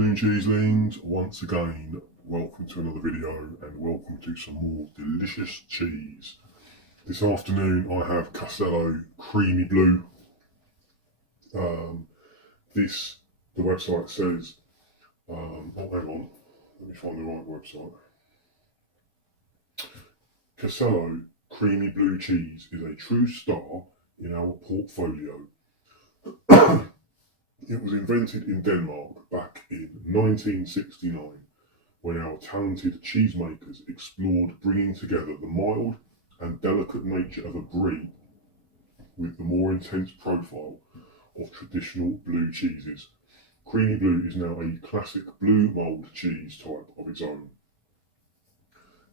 afternoon, cheeselings. Once again, welcome to another video and welcome to some more delicious cheese. This afternoon I have Castello Creamy Blue. The website says, oh hang on, let me find the right website. Castello Creamy Blue cheese is a true star in our portfolio. It was invented in Denmark back in 1969 when our talented cheesemakers explored bringing together the mild and delicate nature of a brie with the more intense profile of traditional blue cheeses. Creamy Blue is now a classic blue mould cheese type of its own.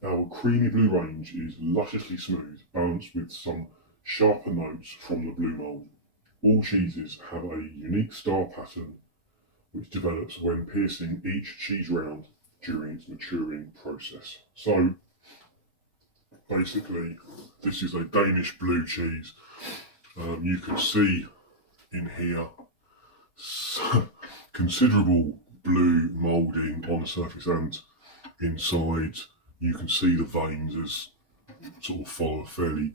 Our Creamy Blue range is lusciously smooth, balanced with some sharper notes from the blue mould. All cheeses have a unique star pattern which develops when piercing each cheese round during its maturing process. So basically this is a Danish blue cheese. You can see in here considerable blue moulding on the surface, and inside you can see the veins as sort of follow fairly,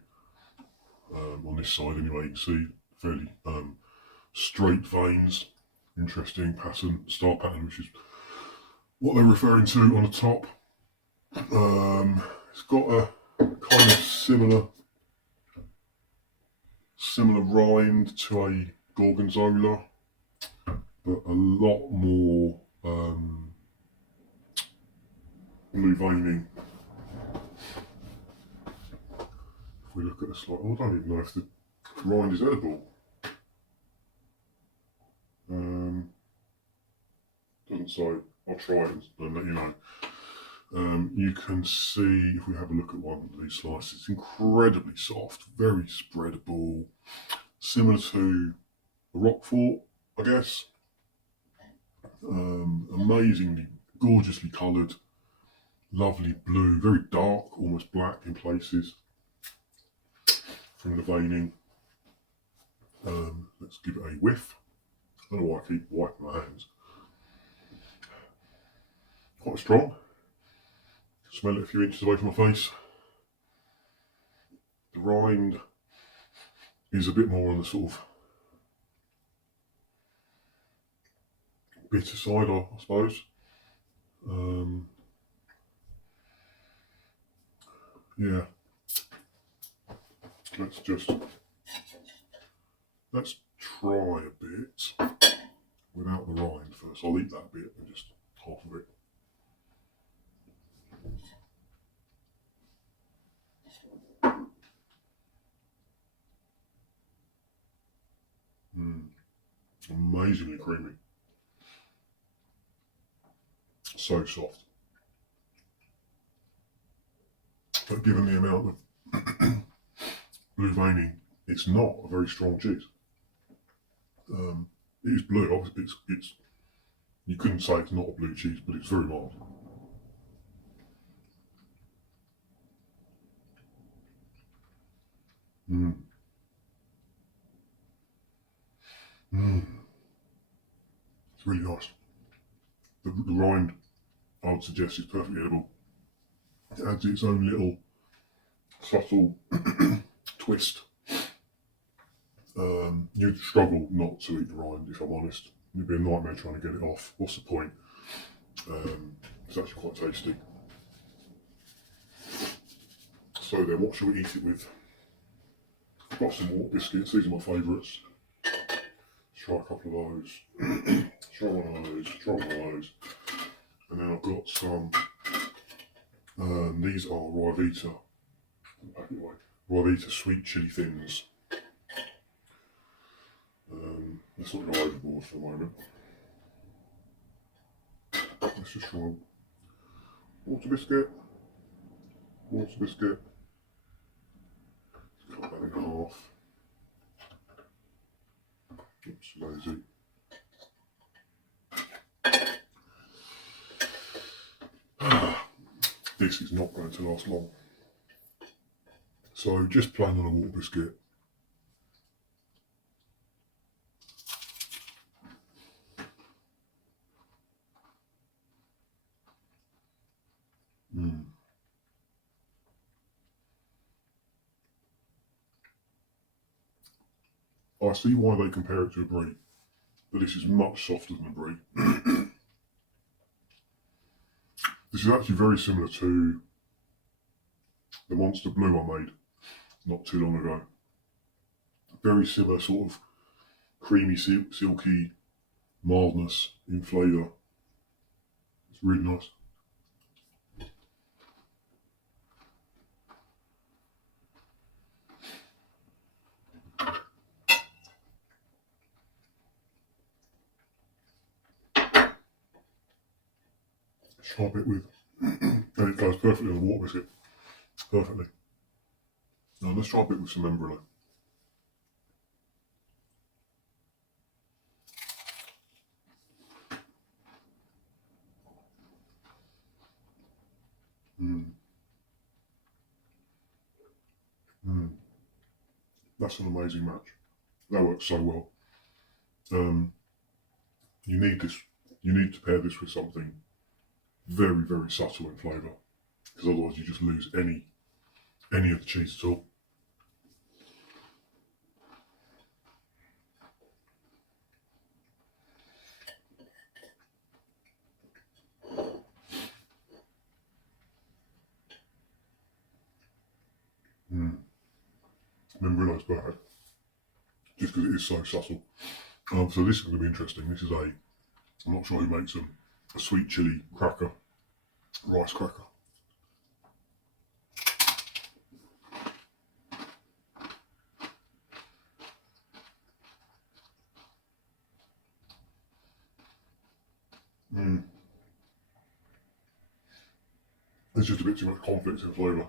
on this side anyway, you can see fairly straight veins. Interesting pattern, star pattern, which is what they're referring to on the top. It's got a kind of similar rind to a gorgonzola, but a lot more blue veining. If we look at the slide, I don't even know if the rind is edible. Doesn't say. I'll try it and let you know. You can see, if we have a look at one of these slices, it's incredibly soft, very spreadable, similar to a Roquefort, I guess. Amazingly, gorgeously coloured, lovely blue, very dark, almost black in places from the veining. Let's give it a whiff. I don't know why I keep wiping my hands. Quite strong. Smell it a few inches away from my face. The rind is a bit more on the sort of bitter side, I suppose. Yeah. Let's try a bit without the rind first. I'll eat that bit and just half of it. Amazingly creamy. So soft. But given the amount of blue veining, it's not a very strong cheese. It is blue, obviously. It's you couldn't say it's not a blue cheese, but it's very mild. It's really nice. The rind, I would suggest, is perfectly edible. It adds its own little subtle twist. You'd struggle not to eat the rind, if I'm honest. It'd be a nightmare trying to get it off. What's the point? It's actually quite tasty. So then, what shall we eat it with? I've got some water biscuits. These are my favourites. Let's try a couple of those. Try one of those. Try one of those. And then I've got some. These are Rivita sweet chili thins. Let's not go overboard for a moment. Let's just try water biscuit. Cut that in half. Oops, lazy. This is not going to last long. So just plain on a water biscuit. Mm. I see why they compare it to a brie, but this is much softer than a brie. This is actually very similar to the Monster Blue I made not too long ago. Very similar sort of creamy, silky mildness in flavour. It's really nice. Sharp it with, and it goes perfectly on a water biscuit. Perfectly. Now let's try a bit with some membrilla. Mm. Mm. That's an amazing match. That works so well. You need this. You need to pair this with something very, very subtle in flavour, because otherwise you just lose any of the cheese at all. Mm. Membrilla's bad, just because it is so subtle. So this is going to be interesting. This is I'm not sure who makes them, a sweet chili cracker, rice cracker. Mm. There's just a bit too much conflict in flavour.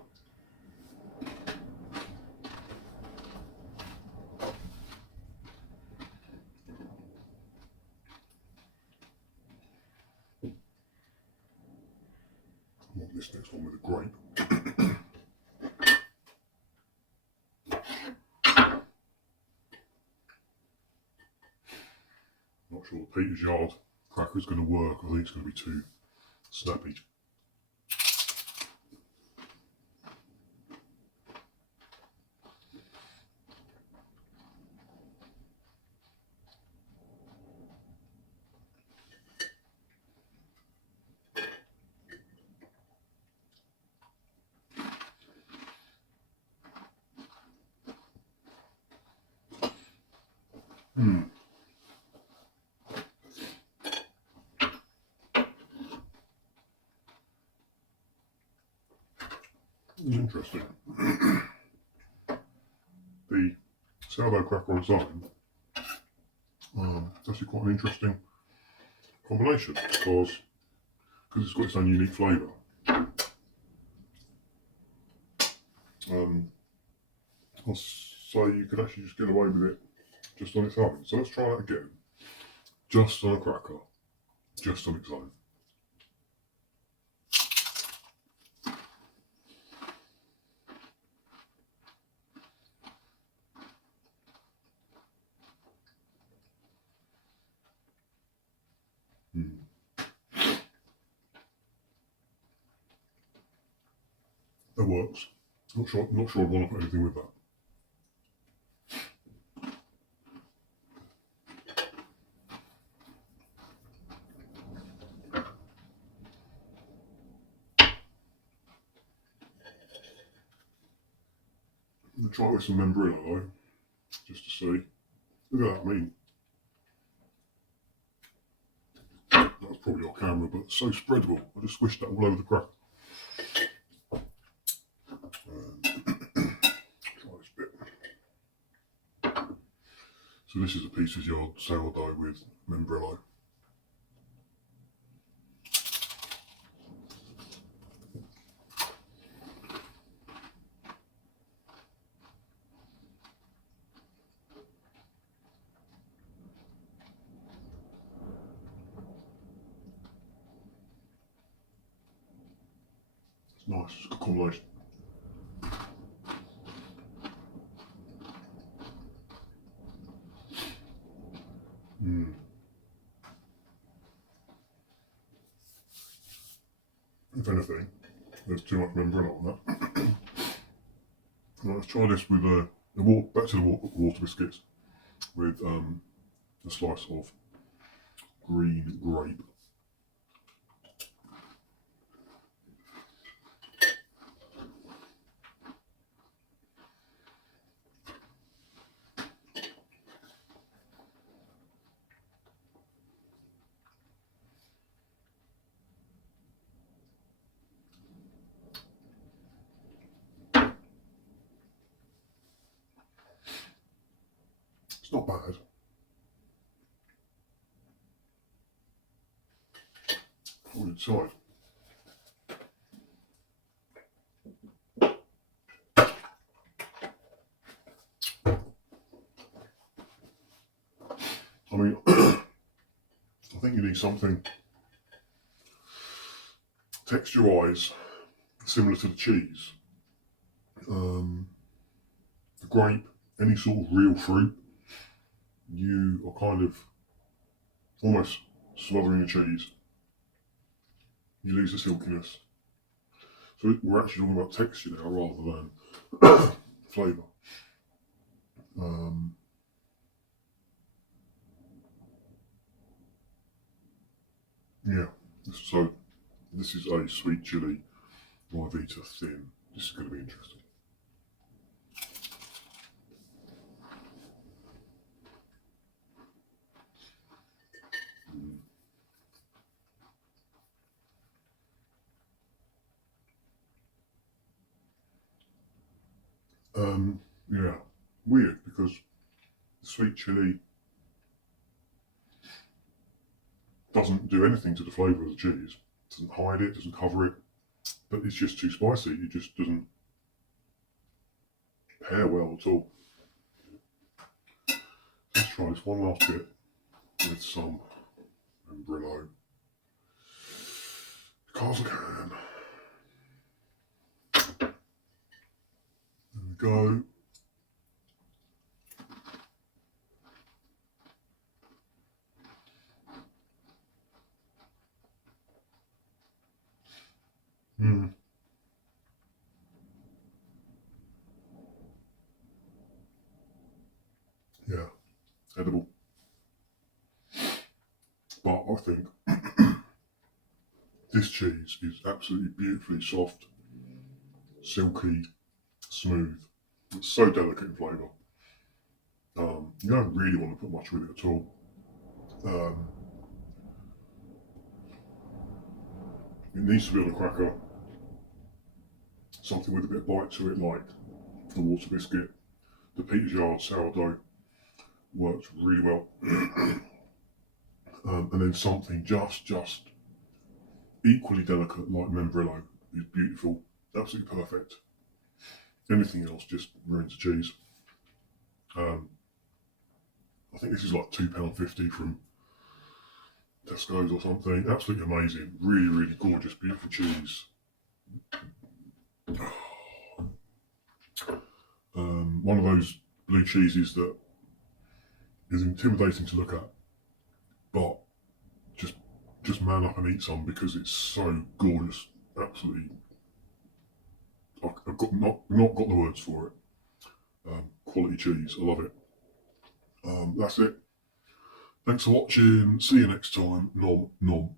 I want this next one with a grape. Not sure the Peter's Yard cracker is going to work. I think it's going to be too snappy. Hmm. Interesting. The sourdough cracker on its own, it's actually quite an interesting combination because it's got its own unique flavour. So you could actually just get away with it just on its own. So let's try that again. Just on a cracker, just on its own. Mm. That works. Not sure I'd want to put anything with that. I'm going to try it with some membrilla though, just to see. Look at that, I mean, that's probably off camera, but it's so spreadable. I just swished that all over the cracker. Try this bit. So this is a Peter's Yard sourdough with membrillo. It's nice, it's a good combination. Mm. If anything, There's too much membrana on that. Right, let's try this with back to the water biscuits with a slice of green grape. It's not bad. Put it inside. I mean, I think you need something texture-wise similar to the cheese. The grape, any sort of real fruit, you are kind of almost smothering the cheese. You lose the silkiness. So we're actually talking about texture now rather than flavour. Yeah, so this is a sweet chili Vita thin. This is going to be interesting. Yeah, weird because the sweet chili doesn't do anything to the flavour of the cheese. Doesn't hide it, doesn't cover it, but it's just too spicy. It just doesn't pair well at all. Let's try this one last bit with some Brillo. Because I can. There we go. Yeah, edible. But I think this cheese is absolutely beautifully soft, silky, smooth. It's so delicate in flavour. You don't really want to put much with it at all. It needs to be on a cracker. Something with a bit of bite to it, like the water biscuit. The Peter's Yard sourdough works really well. And then something just equally delicate like membrillo is beautiful, absolutely perfect. Anything else just ruins the cheese. I think this is like £2.50 from Tesco's or something. Absolutely amazing. Really, really gorgeous, beautiful cheese. One of those blue cheeses that is intimidating to look at, but just man up and eat some because it's so gorgeous. Absolutely, I've got not got the words for it. Quality cheese, I love it. That's it. Thanks for watching. See you next time. Nom nom.